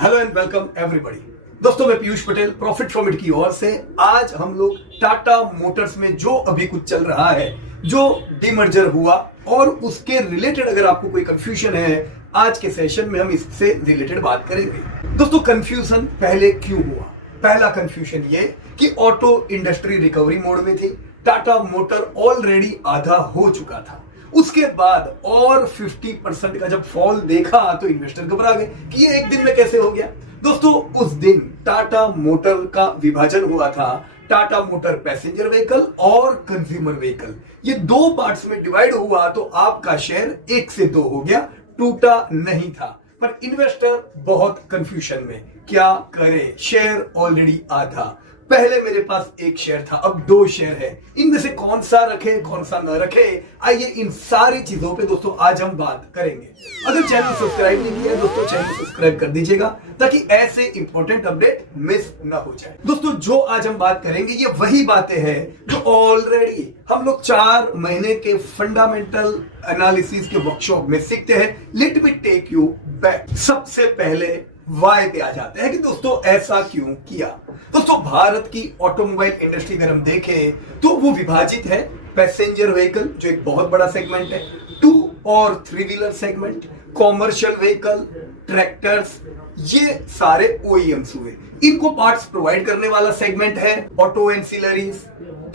Hello and welcome everybody. दोस्तों मैं Piyush Patel profit from it की ओर से आज हम लोग टाटा मोटर्स में जो अभी कुछ चल रहा है, जो डीमर्जर हुआ और उसके रिलेटेड अगर आपको कोई कंफ्यूजन है, आज के सेशन में हम इससे रिलेटेड बात करेंगे। दोस्तों कंफ्यूजन पहले क्यों हुआ? पहला कंफ्यूजन ये कि ऑटो इंडस्ट्री रिकवरी मोड में थी, टाटा मोटर ऑलरेडी आधा हो चुका था। उसके बाद और 50% का जब फॉल देखा तो इन्वेस्टर घबरा गए कि ये एक दिन में कैसे हो गया। दोस्तों उस दिन टाटा मोटर का विभाजन हुआ था, टाटा मोटर पैसेंजर व्हीकल और कंज्यूमर व्हीकल, ये दो पार्ट्स में डिवाइड हुआ तो आपका शेयर 1 से 2 हो गया, टूटा नहीं था। पर इन्वेस्टर बहुत कंफ्यूजन में, क्या करे, शेयर ऑलरेडी आधा। पहले मेरे पास 1 शेयर था, अब 2 शेयर है, इनमें से कौन सा रखे कौन सा न रखे, आइए इन सारी चीजों पे दोस्तों आज हम बात करेंगे। अगर चैनल सब्सक्राइब नहीं किया दोस्तों चैनल सब्सक्राइब कर दीजिएगा ताकि ऐसे इंपॉर्टेंट अपडेट मिस ना हो जाए। दोस्तों जो आज हम बात करेंगे ये वही बातें हैं जो ऑलरेडी हम लोग 4 महीने के फंडामेंटल एनालिसिस के वर्कशॉप में सीखते हैं। Let me take you back. सबसे पहले वाई पे आ जाते हैं कि दोस्तों ऐसा क्यों किया। दोस्तों भारत की ऑटोमोबाइल इंडस्ट्री अगर हम देखें तो वो विभाजित है, पैसेंजर व्हीकल जो एक बहुत बड़ा सेगमेंट है, 2 और 3 wheeler segment, commercial vehicle, tractors, ये सारे ओईएम्स हुए। इनको पार्ट्स प्रोवाइड करने वाला सेगमेंट है ऑटो एंसिलरीज,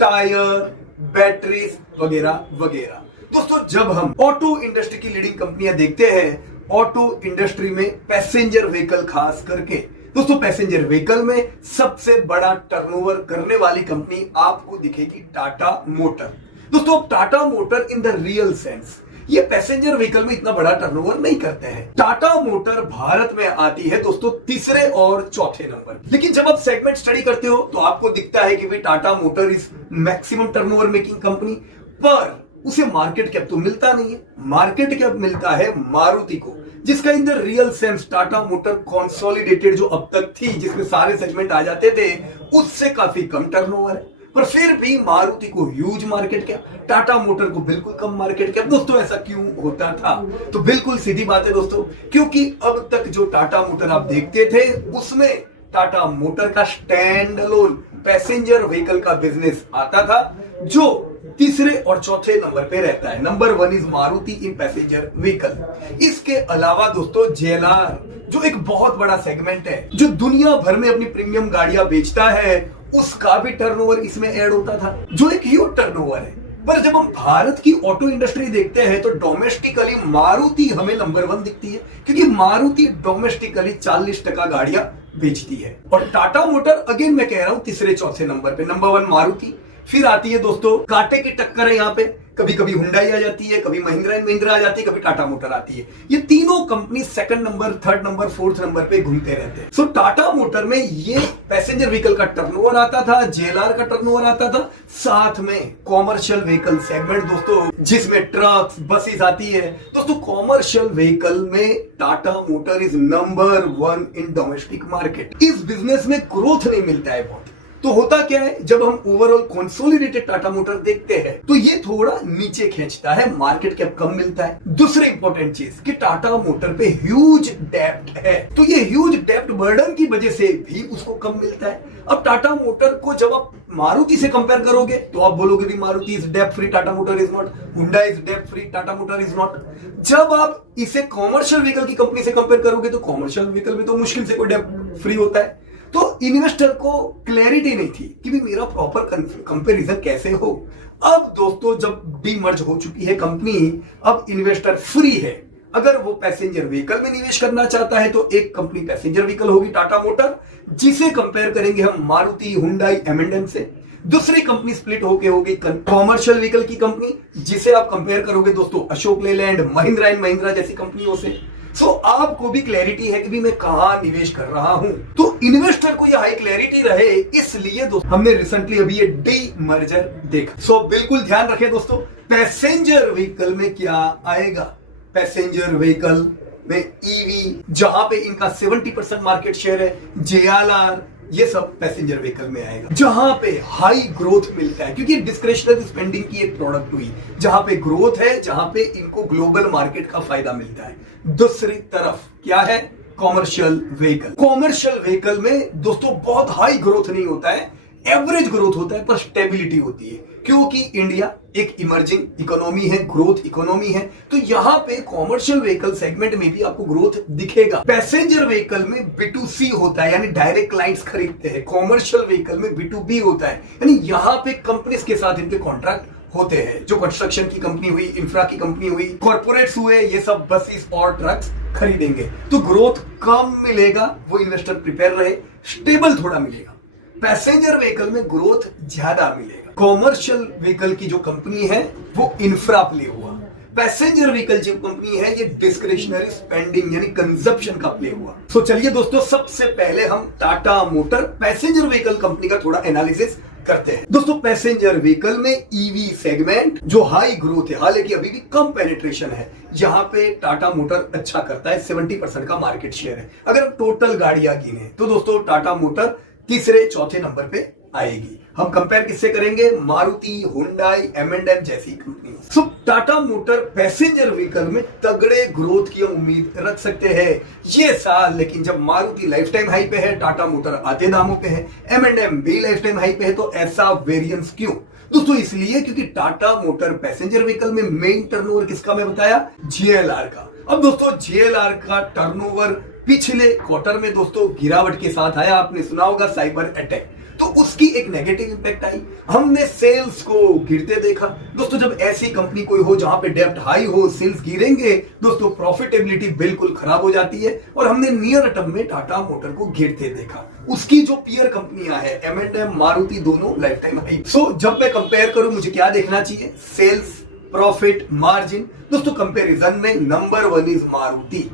टायर, बैटरीज वगैरह वगैरह। दोस्तों जब हम ऑटो इंडस्ट्री की लीडिंग कंपनियां देखते हैं, ऑटो इंडस्ट्री में पैसेंजर व्हीकल खास करके, दोस्तों पैसेंजर व्हीकल में सबसे बड़ा टर्नओवर करने वाली कंपनी आपको दिखेगी टाटा मोटर। दोस्तों Tata motor in the real sense ये पैसेंजर व्हीकल में इतना बड़ा टर्नओवर नहीं करते हैं। टाटा मोटर भारत में आती है दोस्तों 3रे और 4थे नंबर। लेकिन जब आप सेगमेंट स्टडी करते हो तो आपको दिखता है कि भाई Tata motor is maximum turnover making company, पर उसे मार्केट कैप तो मिलता नहीं है। मार्केट कैप मिलता है मारुति को, जिसका in the real sense Tata motor consolidated जो अब तक थी, जिसमें सारे सेगमेंट आ जाते थे, उससे काफी कम टर्नओवर है। पर फिर भी मारुति को huge market cap, Tata motor को बिल्कुल कम मार्केट कैप। दोस्तों ऐसा क्यों होता था? तो बिल्कुल सीधी बात है दोस्तों, क्योंकि अब तक जो टाटा मोटर आप देखते थे उसमें टाटा मोटर का स्टैंड अलोन पैसेंजर व्हीकल का बिजनेस आता था जो 3रे और 4थे नंबर पे रहता है। Number 1 is Maruti in passenger vehicle. इसके अलावा दोस्तों जेएलआर जो एक बहुत बड़ा सेगमेंट है, जो दुनिया भर में अपनी प्रीमियम गाड़ियां बेचता है, उसका भी टर्नओवर इसमें ऐड होता था, जो एक ह्यूज टर्नओवर है। पर जब हम भारत की ऑटो इंडस्ट्री देखते हैं तो डोमेस्टिकली मारुति हमें नंबर 1 दिखती है, क्योंकि मारुति डोमेस्टिकली 40% गाड़ियां बेचती है। और टाटा मोटर अगेन मैं कह रहा हूं 3रे 4थे नंबर पे, नंबर 1 मारुति, फिर आती है दोस्तों कांटे की टक्कर है यहाँ पे, कभी कभी हुंडई आ जाती है, कभी महिंद्रा एंड महिंद्रा आ जाती है, कभी टाटा मोटर आती है। ये तीनों company 2nd number, 3rd number, 4th number पे घूमते रहते हैं। सो टाटा मोटर में ये पैसेंजर व्हीकल का टर्नओवर आता था, जेएलआर का टर्नओवर आता था, साथ में कॉमर्शियल व्हीकल सेगमेंट दोस्तों जिसमें ट्रक्स, बसेस आती है। दोस्तों कॉमर्शियल व्हीकल में Tata motor is number 1 in domestic market. इस बिजनेस में ग्रोथ नहीं मिलता है बहुत। तो होता क्या है, जब हम ओवरऑल कंसोलिडेटेड टाटा मोटर देखते हैं तो ये थोड़ा नीचे खींचता है, मार्केट कैप कम मिलता है। दूसरी इंपॉर्टेंट चीज कि टाटा मोटर पे ह्यूज डेब्ट है, तो ये ह्यूज डेब्ट बर्डन की वजह से भी उसको कम मिलता है। अब टाटा मोटर को जब आप मारुति से कंपेयर करोगे तो आप बोलोगे भी मारुति इज डेब्ट free, Tata motor is not, हुंडा इज डेब्ट free, Tata motor is not. जब आप इसे कॉमर्शियल व्हीकल की कंपनी से कंपेयर करोगे तो कॉमर्शियल व्हीकल में तो मुश्किल से कोई डेब्ट फ्री होता है। तो इन्वेस्टर को क्लैरिटी नहीं थी कि भी मेरा प्रॉपर कंपैरिजन कैसे हो। अब दोस्तों जब डीमर्ज हो चुकी है कंपनी, अब इन्वेस्टर फ्री है। अगर वो पैसेंजर व्हीकल में निवेश करना चाहता है तो एक कंपनी पैसेंजर व्हीकल होगी टाटा मोटर, जिसे कंपेयर करेंगे हम मारुति, हुंडई, एम&एम से। दूसरी कंपनी स्प्लिट होके होगी कॉमर्शियल व्हीकल की कंपनी, जिसे आप कंपेयर करोगे दोस्तों अशोक लेलैंड, महिंद्रा एंड महिंद्रा जैसी कंपनियों से। सो आपको भी क्लैरिटी है कि भी मैं कहां निवेश कर रहा हूं। तो इन्वेस्टर को यह हाई क्लैरिटी रहे, इसलिए दोस्तों हमने रिसेंटली अभी ये डीमर्जर देखा। सो बिल्कुल ध्यान रखें दोस्तों, पैसेंजर व्हीकल में क्या आएगा। पैसेंजर व्हीकल में ईवी, जहां पे इनका 70% मार्केट शेयर है, जेएलआर, ये सब पैसेंजर व्हीकल में आएगा, जहां पे हाई ग्रोथ मिलता है, क्योंकि डिस्क्रिशनरी स्पेंडिंग की एक प्रोडक्ट हुई, जहां पे ग्रोथ है, जहां पे इनको ग्लोबल मार्केट का फायदा मिलता है। दूसरी तरफ क्या है, कॉमर्शियल व्हीकल। कॉमर्शियल व्हीकल में दोस्तों बहुत हाई ग्रोथ नहीं होता है, एवरेज ग्रोथ होता है, पर स्टेबिलिटी होती है, क्योंकि इंडिया एक इमर्जिंग इकोनॉमी है, ग्रोथ इकोनॉमी है। तो यहां पे कॉमर्शियल व्हीकल सेगमेंट में भी आपको ग्रोथ दिखेगा। पैसेंजर व्हीकल में B2C होता है, यानी डायरेक्ट क्लाइंट्स खरीदते हैं। कॉमर्शियल व्हीकल में B2B होता है, यानी यहां पे कंपनीज के साथ इनके कॉन्ट्रैक्ट होते हैं। जो कंस्ट्रक्शन की कंपनी हुई, इंफ्रा की कंपनी हुई, कॉर्पोरेट्स हुए, ये सब बसेस और ट्रक्स खरीदेंगे। तो ग्रोथ कम मिलेगा, वो इन्वेस्टर प्रिपेयर रहे, स्टेबल थोड़ा मिलेगा। पैसेंजर व्हीकल में ग्रोथ ज्यादा मिलेगा। कॉमर्शियल व्हीकल की जो कंपनी है वो इंफ्रा प्ले हुआ, पैसेंजर व्हीकल जो कंपनी है ये डिस्क्रिशनरी स्पेंडिंग यानी कंजप्शन का प्ले हुआ। तो चलिए दोस्तों, सबसे पहले हम Tata motor passenger vehicle company का थोड़ा एनालिसिस करते हैं। दोस्तों, पैसेंजर व्हीकल में ईवी सेगमेंट जो हाई ग्रोथ है, हालांकि अभी भी कम पेनिट्रेशन है, यहाँ पे टाटा मोटर अच्छा करता है। 70% का मार्केट शेयर है। अगर हम टोटल गाड़ियां गिने तो दोस्तों टाटा मोटर तीसरे चौथे नंबर पे आएगी। हम कंपेयर किससे करेंगे? मारुति, हुंडई, M&M जैसी कंपनी। सो टाटा मोटर पैसेंजर व्हीकल में तगड़े ग्रोथ की उम्मीद रख सकते हैं ये साल। लेकिन जब मारुति लाइफ टाइम हाई पे है, टाटा मोटर आधे दामों पे है, M&M भी लाइफ टाइम हाई पे है, तो ऐसा वेरिएंस क्यों? दोस्तों इसलिए क्योंकि टाटा मोटर पैसेंजर व्हीकल में मेन टर्नओवर किसका मैं बताया? JLR का। अब दोस्तों JLR का टर्नओवर पिछले क्वार्टर में दोस्तों गिरावट के साथ आया। आपने सुना होगा साइबर अटैक, तो उसकी एक नेगेटिव इंपैक्ट आई। हमने सेल्स को गिरते देखा। दोस्तों जब ऐसी कंपनी कोई हो जहां पे डेब्ट हाई हो, सेल्स गिरेंगे दोस्तों, प्रॉफिटेबिलिटी बिल्कुल खराब हो जाती है। और हमने नियर टर्म में टाटा मोटर को गिरते देखा। उसकी जो पीयर कंपनियां हैं M&M, मारुति, दोनों लाइफ टाइम हाई। सो जब मैं कंपेयर करूं मुझे क्या देखना चाहिए? Sales, profit, margin. दोस्तों कंपैरिजन में number 1 is Maruti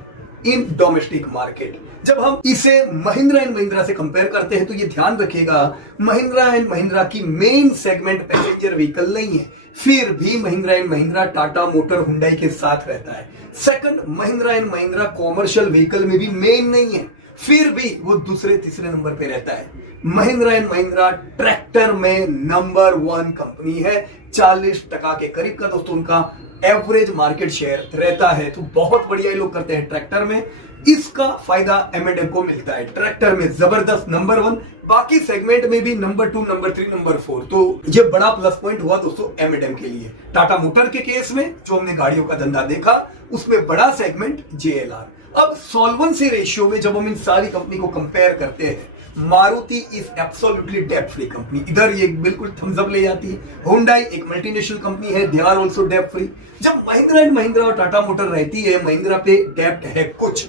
in domestic market. जब हम इसे महिंद्रा एंड महिंद्रा से कंपेयर करते हैं तो ये ध्यान रखिएगा, महिंद्रा एंड महिंद्रा की मेन सेगमेंट पैसेंजर व्हीकल नहीं है, फिर भी Mahindra and Mahindra Tata motor, Hyundai के साथ रहता है। Second, Mahindra and Mahindra commercial vehicle में भी मेन नहीं है, फिर भी वो दूसरे तीसरे नंबर पे रहता है। महिंद्रा एंड महिंद्रा ट्रैक्टर में नंबर 1 कंपनी है। 40% के करीब का दोस्तों उनका एवरेज मार्केट शेयर रहता है। तो बहुत बढ़िया ये लोग करते हैं ट्रैक्टर में। इसका फायदा M&M को मिलता है। ट्रैक्टर में जबरदस्त नंबर 1, बाकी सेगमेंट में भी नंबर 2, नंबर 3, नंबर 4। तो ये बड़ा प्लस पॉइंट हुआ दोस्तों M&M के लिए। टाटा मोटर के केस में जो हमने गाड़ियों का धंधा देखा उसमें बड़ा सेगमेंट JLR। अब सॉल्वेंसी रेशियो में जब हम इन सारी कंपनी को कंपेयर करते हैं, मारुति इज एब्सोल्युटली डेब्ट फ्री कंपनी, इधर ये बिल्कुल थम्स अप ले जाती है। हुंडई एक मल्टीनेशनल कंपनी है, दे आर आल्सो डेब्ट फ्री। जब महिंद्रा एंड महिंद्रा और टाटा मोटर रहती है, महिंद्रा पे डेब्ट है कुछ,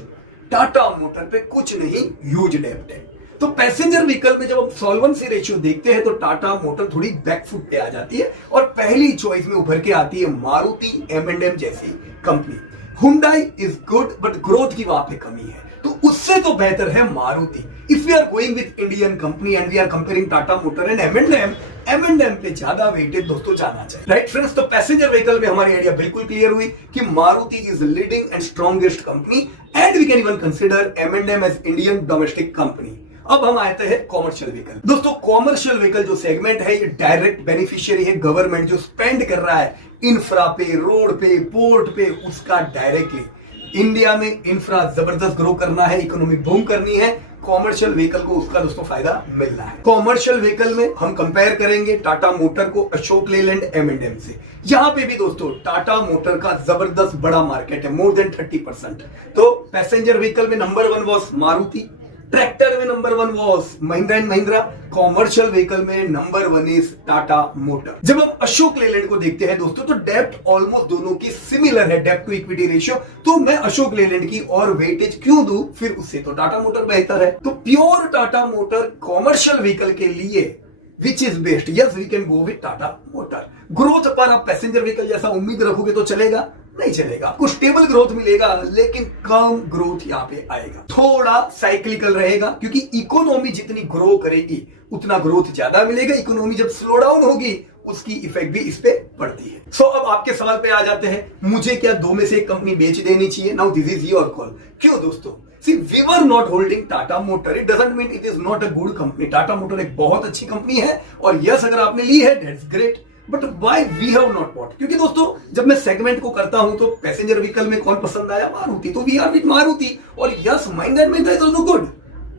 टाटा मोटर पे कुछ नहीं, ह्यूज डेब्ट है। तो पैसेंजर व्हीकल में जब हम सॉल्वेंसी रेशियो देखते हैं तो टाटा मोटर थोड़ी बैकफुट पे आ जाती है और पहली चॉइस में उभर के आती है मारुति, M&M जैसी company. Hyundai is good but growth की वहां पे कमी है, तो उससे तो बेहतर है Maruti. If we are going with Indian company and we are comparing Tata motor and M&M पे ज्यादा वेटेज दोस्तों जाना चाहिए। राइट फ्रेंड्स, तो पैसेंजर व्हीकल में हमारी आइडिया बिल्कुल क्लियर हुई कि Maruti is leading and strongest company and we can even consider M&M as Indian domestic company. अब हम आते हैं कॉमर्शियल व्हीकल। दोस्तों कॉमर्शियल व्हीकल जो सेगमेंट है ये डायरेक्ट बेनिफिशियरी है, गवर्नमेंट जो स्पेंड कर रहा है इंफ्रा पे, रोड पे, पोर्ट पे, उसका डायरेक्टली। इंडिया में इंफ्रा जबरदस्त ग्रो करना है, इकोनॉमी बूम करनी है, कॉमर्शियल व्हीकल को उसका दोस्तों फायदा मिल रहा है। कॉमर्शियल व्हीकल में हम कंपेयर करेंगे टाटा मोटर को अशोक लेलैंड M&M से। यहां पे भी दोस्तों टाटा मोटर का जबरदस्त बड़ा मार्केट है, मोर देन 30%। तो पैसेंजर व्हीकल में नंबर 1 वॉज मारुति, ट्रैक्टर में number 1 was Mahindra and Mahindra, commercial vehicle में नंबर 1 इज टाटा मोटर। जब हम अशोक लेलैंड को देखते हैं दोस्तों तो डेब्ट ऑलमोस्ट दोनों की सिमिलर है, डेब्ट टू इक्विटी रेशियो। तो मैं अशोक लेलैंड की और वेटेज क्यों दूं, फिर उससे तो टाटा मोटर बेहतर है। तो pure Tata motor commercial vehicle के लिए which is best? Yes we can go with Tata motor. Growth पर आप पैसेंजर व्हीकल जैसा उम्मीद रखोगे तो चलेगा? नहीं चलेगा। आपको स्टेबल ग्रोथ मिलेगा लेकिन कम ग्रोथ यहां पे आएगा, थोड़ा साइक्लिकल रहेगा, क्योंकि इकोनॉमी जितनी ग्रो करेगी उतना ग्रोथ ज्यादा मिलेगा। इकोनॉमी जब स्लो डाउन होगी उसकी इफेक्ट भी इस पे पड़ती है। सो अब आपके सवाल पे आ जाते हैं, मुझे क्या 2 में से एक कंपनी बेच देनी चाहिए? Now this is your call. क्यों दोस्तों? See, we were not holding Tata Motor. It doesn't mean it is not a good company. Tata Motor एक बहुत अच्छी कंपनी है और यस अगर आपने ली है that's great. But why we have not bought? क्योंकि दोस्तों जब मैं सेगमेंट को करता हूं तो पैसेंजर व्हीकल में कौन पसंद आया? मारुति। तो वी आर विद मारुति। और yes, Mahindra is also good,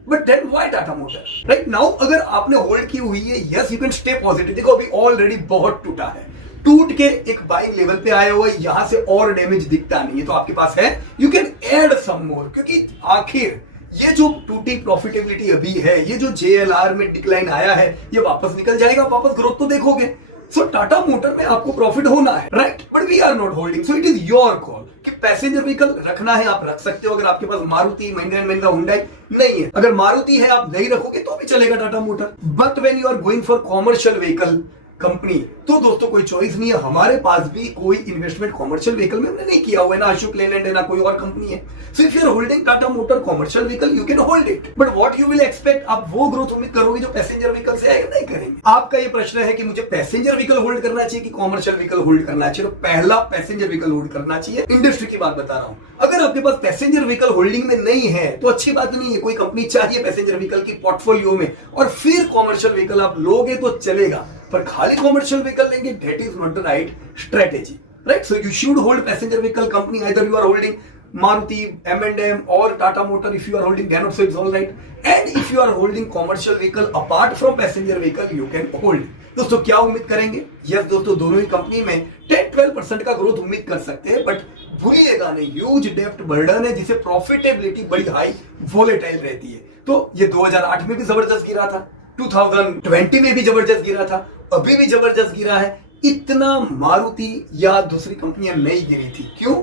but then why Tata motor? Right now अगर आपने होल्ड की हुई है, yes you can stay positive. देखो अभी ऑलरेडी बहुत टूटा है, टूट के एक बाइंग लेवल पे आया हुआ है, यहां से और डैमेज दिखता नहीं है, तो आपके पास है, यू कैन ऐड सम मोर। क्योंकि आखिर ये जो टूटी प्रॉफिटेबिलिटी अभी है, ये जो JLR में डिक्लाइन आया है, ये वापस निकल जाएगा, वापस ग्रोथ तो देखोगे। सो टाटा मोटर में आपको प्रॉफिट होना है, right? But we are not holding, so it is your call कि पैसेंजर व्हीकल रखना है, आप रख सकते हो। अगर आपके पास मारुति, महिंद्रा, हुंडई नहीं है, अगर मारुति है आप नहीं रखोगे तो भी चलेगा Tata motor. But when you are going for commercial vehicle company, तो दोस्तों कोई चॉइस नहीं है। हमारे पास भी कोई इन्वेस्टमेंट कॉमर्शियल व्हीकल में हमने नहीं किया हुआ है, ना अशोक लेलैंड है, ना कोई और कंपनी है। So if you are holding Tata motor commercial vehicle, you can hold it, but what you will expect, आप वो ग्रोथ उम्मीद करोगे जो पैसेंजर व्हीकल से आएगा? नहीं करेंगे। आपका ये प्रश्न है कि मुझे पैसेंजर व्हीकल होल्ड करना चाहिए कि कॉमर्शियल व्हीकल होल्ड करना चाहिए? तो पहला पैसेंजर व्हीकल होल्ड करना चाहिए। इंडस्ट्री की बात बता रहा हूं। अगर आपके पास पैसेंजर व्हीकल होल्डिंग में नहीं है तो अच्छी बात नहीं है, कोई कंपनी चाहिए पैसेंजर व्हीकल की पोर्टफोलियो में, और फिर कॉमर्शियल व्हीकल आप लोगे तो चलेगा, पर खाली कॉमर्शियल व्हीकल लेंगे, that is not the right strategy, right? So you should hold passenger vehicle company, either you are holding Maruti, M&M or Tata Motor. If you are holding then also it's all right. And if you are holding commercial vehicle apart from passenger vehicle, you can hold. दोस्तों क्या उम्मीद करेंगे? Yes दोस्तों, दोनों ही company में 10-12% का growth उम्मीद कर सकते हैं, बट भूलिएगा नहीं, ह्यूज डेप्ट बर्डन है जिसे प्रॉफिटेबिलिटी बड़ी हाई वोलेटाइल रहती है। तो ये 2008 में भी जबरदस्त गिरा था, 2020 में भी जबरदस्त गिरा था, अभी भी जबरदस्त गिरा है। इतना मारुति या दूसरी कंपनियां नहीं गिरी थी, क्यों?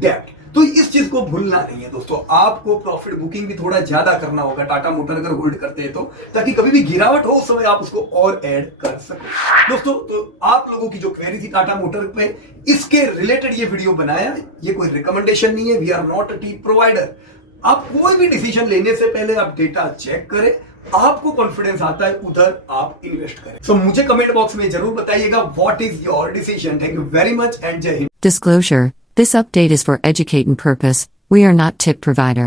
डेप्ट। तो इस चीज को भूलना नहीं है दोस्तों, आपको प्रॉफिट बुकिंग भी थोड़ा ज्यादा करना होगा टाटा मोटर अगर होल्ड करते हैं तो, ताकि कभी भी गिरावट हो उस समय आप उसको और ऐड कर सको। दोस्तों तो आप लोगों की जो क्वेरी थी टाटा मोटर पे, इसके रिलेटेड ये वीडियो बनाया। ये कोई रिकमेंडेशन नहीं है, we are not a tip provider. आप कोई भी डिसीजन लेने से पहले आप डेटा चेक करें, आपको कॉन्फिडेंस आता है उधर आप इन्वेस्ट करें। सो मुझे कमेंट बॉक्स में जरूर बताइएगा what is your decision. Thank you very much and जय Hind. Disclosure: This update is for educating purpose. We are not tip provider.